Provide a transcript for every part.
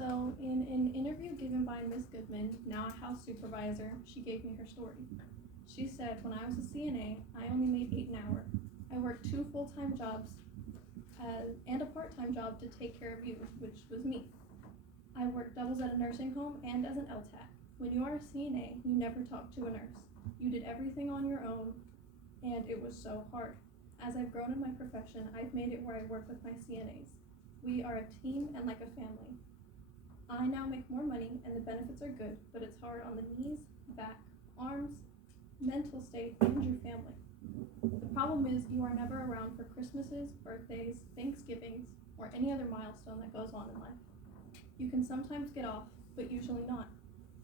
So, in an interview given by Ms. Goodman, now a house supervisor, she gave me her story. She said, when I was a CNA, I only made $8 an hour. I worked 2 full-time jobs and a part-time job to take care of you, which was me. I worked doubles at a nursing home and as an LTAC. When you are a CNA, you never talk to a nurse. You did everything on your own, and it was so hard. As I've grown in my profession, I've made it where I work with my CNAs. We are a team and like a family. I now make more money and the benefits are good, but it's hard on the knees, back, arms, mental state, and your family. The problem is you are never around for Christmases, birthdays, Thanksgivings, or any other milestone that goes on in life. You can sometimes get off, but usually not.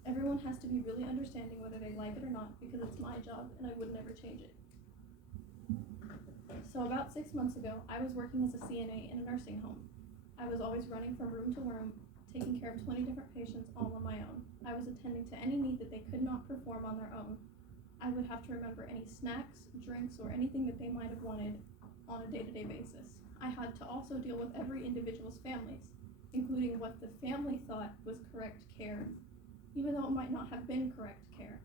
Everyone has to be really understanding whether they like it or not because it's my job and I would never change it. So about 6 months ago, I was working as a CNA in a nursing home. I was always running from room to room, taking care of 20 different patients all on my own. I was attending to any need that they could not perform on their own. I would have to remember any snacks, drinks, or anything that they might have wanted on a day-to-day basis. I had to also deal with every individual's families, including what the family thought was correct care, even though it might not have been correct care.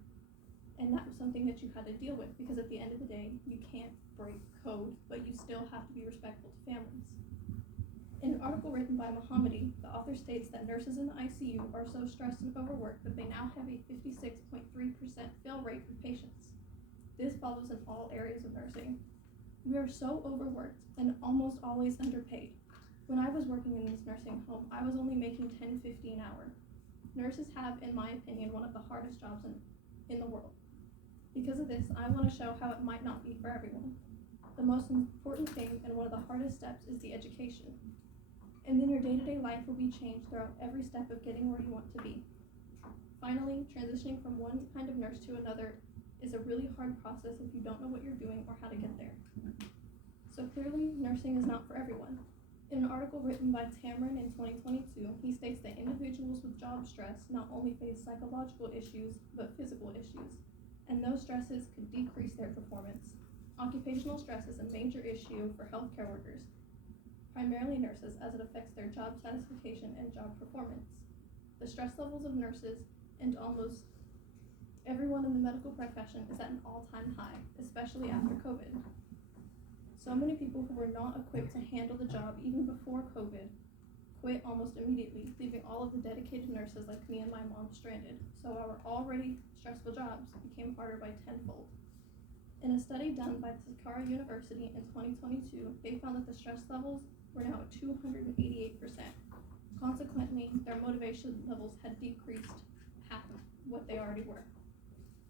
And that was something that you had to deal with because at the end of the day, you can't break code, but you still have to be respectful to families. In an article written by Mohammadi, the author states that nurses in the ICU are so stressed and overworked that they now have a 56.3% fail rate with patients. This follows in all areas of nursing. We are so overworked and almost always underpaid. When I was working in this nursing home, I was only making $10.50 an hour. Nurses have, in my opinion, one of the hardest jobs in the world. Because of this, I want to show how it might not be for everyone. The most important thing and one of the hardest steps is the education. And then your day-to-day life will be changed throughout every step of getting where you want to be. Finally, transitioning from one kind of nurse to another is a really hard process if you don't know what you're doing or how to get there. So clearly, nursing is not for everyone. In an article written by Tamron in 2022, he states that individuals with job stress not only face psychological issues, but physical issues, and those stresses could decrease their performance. Occupational stress is a major issue for healthcare workers, primarily nurses, as it affects their job satisfaction and job performance. The stress levels of nurses and almost everyone in the medical profession is at an all-time high, especially after COVID. So many people who were not equipped to handle the job even before COVID quit almost immediately, leaving all of the dedicated nurses like me and my mom stranded. So our already stressful jobs became harder by tenfold. In a study done by Saqqara University in 2022, they found that the stress levels were now at 288%. Consequently, their motivation levels had decreased half of what they already were.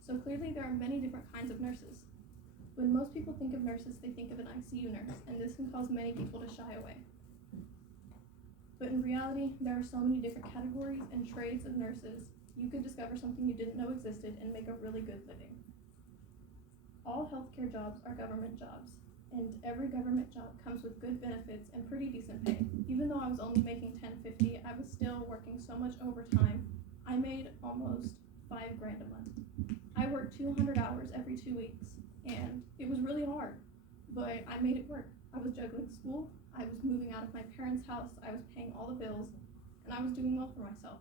So clearly there are many different kinds of nurses. When most people think of nurses, they think of an ICU nurse, and this can cause many people to shy away. But in reality, there are so many different categories and trades of nurses. You could discover something you didn't know existed and make a really good living. All healthcare jobs are government jobs, and every government job comes with good benefits and pretty decent pay. Even though I was only making $10.50, I was still working so much overtime. I made almost $5 grand a month. I worked 200 hours every 2 weeks, and it was really hard, but I made it work. I was juggling school, I was moving out of my parents' house, I was paying all the bills, and I was doing well for myself.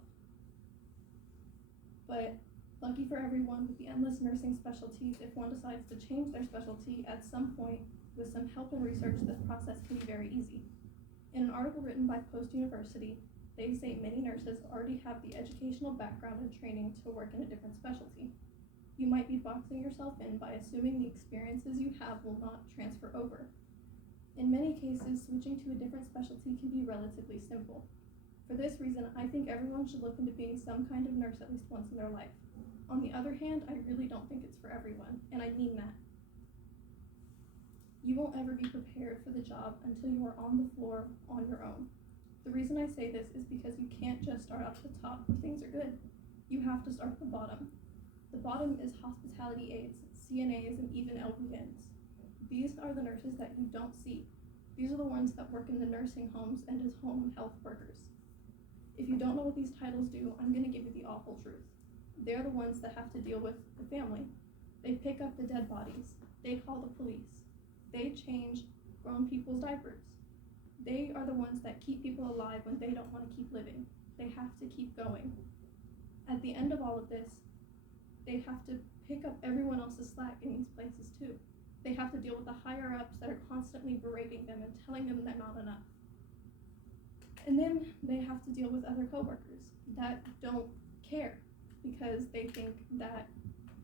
But lucky for everyone, with the endless nursing specialties, if one decides to change their specialty at some point, with some help and research, this process can be very easy. In an article written by Post University, they say many nurses already have the educational background and training to work in a different specialty. You might be boxing yourself in by assuming the experiences you have will not transfer over. In many cases, switching to a different specialty can be relatively simple. For this reason, I think everyone should look into being some kind of nurse at least once in their life. On the other hand, I really don't think it's for everyone, and I mean that. You won't ever be prepared for the job until you are on the floor on your own. The reason I say this is because you can't just start off at the top where things are good. You have to start at the bottom. The bottom is hospitality aides, CNAs, and even LPNs. These are the nurses that you don't see. These are the ones that work in the nursing homes and as home health workers. If you don't know what these titles do, I'm going to give you the awful truth. They're the ones that have to deal with the family. They pick up the dead bodies. They call the police. They change grown people's diapers. They are the ones that keep people alive when they don't want to keep living. they have to keep going. At the end of all of this, they have to pick up everyone else's slack in these places too. They have to deal with the higher ups that are constantly berating them and telling them they're not enough. And then they have to deal with other coworkers that don't care because they think that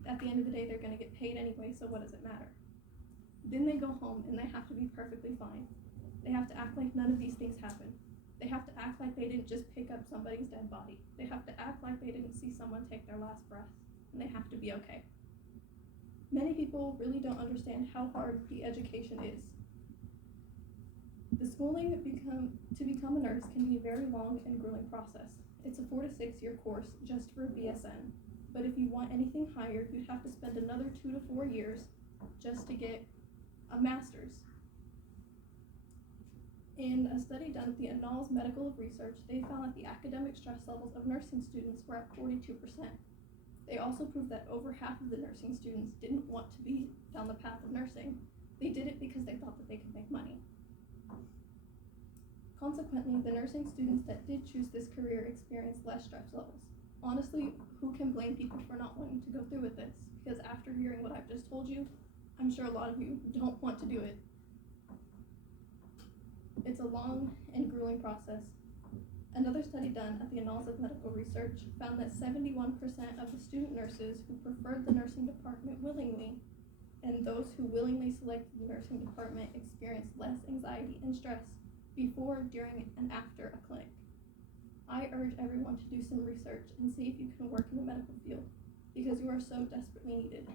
at the end of the day they're going to get paid anyway, so what does it matter? Then they go home and they have to be perfectly fine. They have to act like none of these things happened. They have to act like they didn't just pick up somebody's dead body. They have to act like they didn't see someone take their last breath, and they have to be okay. Many people really don't understand how hard the education is. The schooling to become a nurse can be a very long and grueling process. It's a 4 to 6 year course just for a BSN, but if you want anything higher, you'd have to spend another 2 to 4 years just to get a master's. In a study done at the Annals Medical Research, they found that the academic stress levels of nursing students were at 42%. They also proved that over half of the nursing students didn't want to be down the path of nursing. They did it because they thought that they could make money. Consequently, the nursing students that did choose this career experienced less stress levels. Honestly, who can blame people for not wanting to go through with this? Because after hearing what I've just told you, I'm sure a lot of you don't want to do it. It's a long and grueling process. Another study done at the Annals of Medical Research found that 71% of the student nurses who preferred the nursing department willingly and those who willingly selected the nursing department experienced less anxiety and stress before, during, and after a clinic. I urge everyone to do some research and see if you can work in the medical field because you are so desperately needed.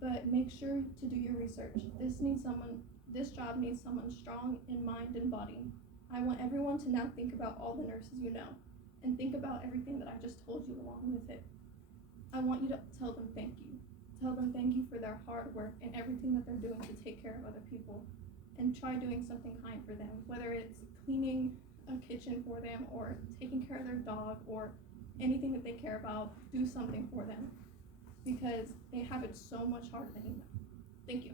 But make sure to do your research. This job needs someone strong in mind and body. I want everyone to now think about all the nurses you know and think about everything that I just told you along with it. I want you to tell them thank you. Tell them thank you for their hard work and everything that they're doing to take care of other people. And try doing something kind for them, whether it's cleaning a kitchen for them or taking care of their dog or anything that they care about. Do something for them because they have it so much harder than you know. Thank you.